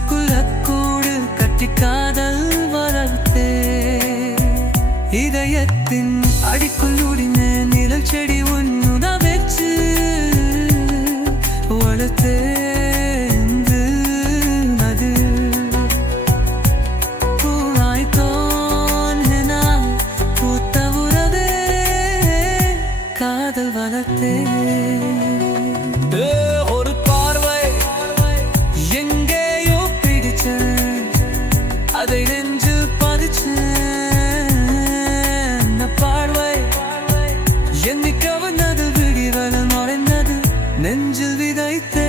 சருக்குள்ள கூடு கட்டி காதல் வளர்த்தே இதயத்தின் அடிக்குள் உடின நிழல் செடி ஒன்னுட வச்சு வளர்த்தே அது பூனாய் தோன்றினா பூத்த உறவே காதல் வளர்த்தே ஒரு பார்வை எங்கேயோ பிடிச்ச அதை நெஞ்சில் பதிச்சு பார்வை என்னை கவர்ந்தது விடிவல நுழைந்தது நெஞ்சில் விதைத்தே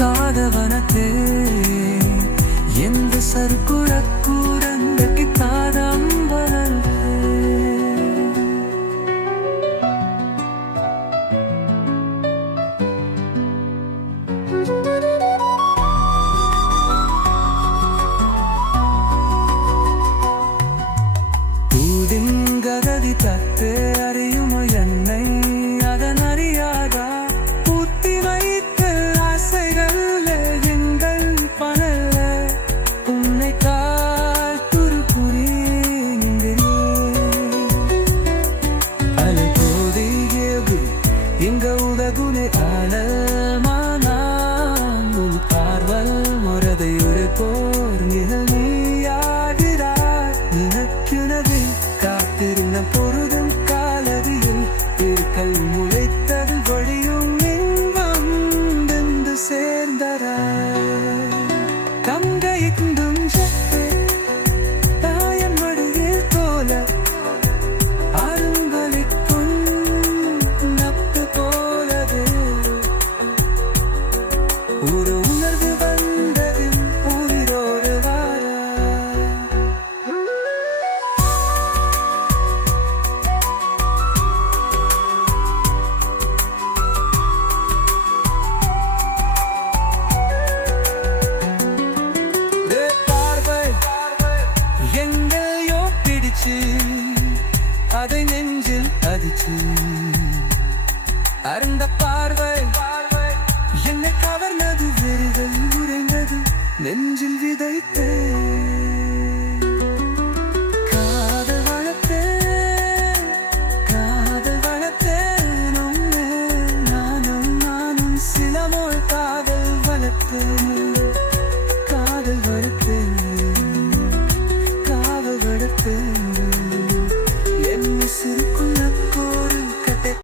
காதவனத்தே எந்த சருக்குழ கூடந்தக்கு காதம் வளர்த்தே பூதிங்கதி தத்து அறியுமோ என்னை அதன் அறியாதா எங்க உலகுனை ஆழமானான் பார்வல் முறதை ஒரு போர் நீயாகிறார் நினக்குனவே காத்திருந்த பொருதும் காலதியில் இருக்கல் முளைத்தது வழியும் இன்பம் வந்து சேர்ந்தராய் தங்கை குண்டும் தாயன் மடுவில் போல ஒரு உணர்வு வந்தது உயிரோடு வாழ பார்வை எங்கேயோ பிடிச்சு அதை நெஞ்சில் அதிச்சு அருந்த பார்வை என்னை கவர்ந்தது வெறுதல் உறைந்தது நெஞ்சில் விதைத்தே